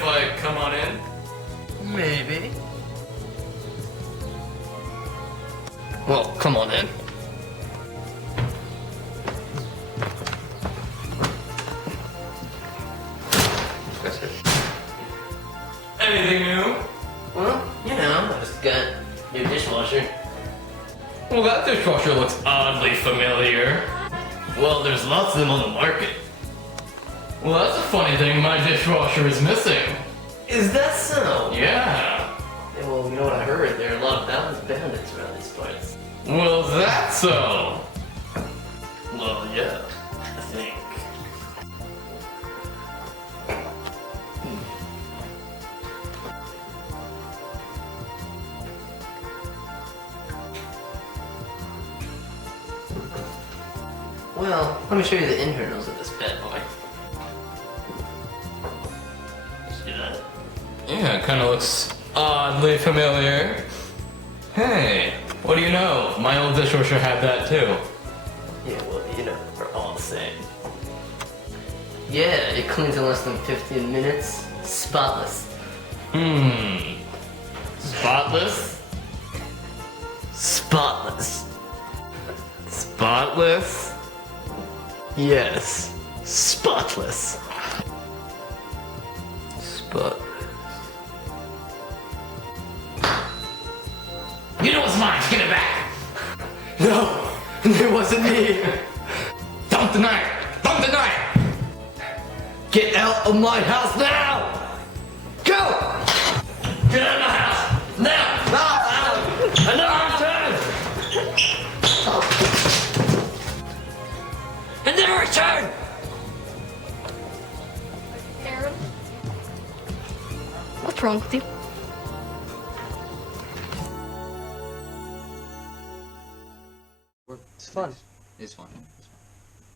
if I come on in? Maybe. Well, come on in. Anything new? Well, you know, I just got new dishwasher. Well, that dishwasher looks oddly familiar. Well, there's lots of them on the market. Well, that's a funny thing. My dishwasher is missing. Is that so? Yeah. Yeah, well, you know what I heard? There are a lot of bandits around these parts. Well, is that so? Well, yeah, I think. Well, let me show you the internals of this bad boy. See that? Yeah, it kind of looks oddly familiar. Hey, what do you know? My old dishwasher had that too. Yeah, well, you know, we're all the same. Yeah, it cleans in less than 15 minutes. Spotless. Spotless? Spotless. Spotless? Yes, spotless. Spotless. You know what's mine. Give it back. No, it wasn't me. Don't deny it. Don't deny it. Get out of my house now! Go! Get out of my house. Now. Another time! And then return! Aaron? What's wrong with you? It's fun. It's fun.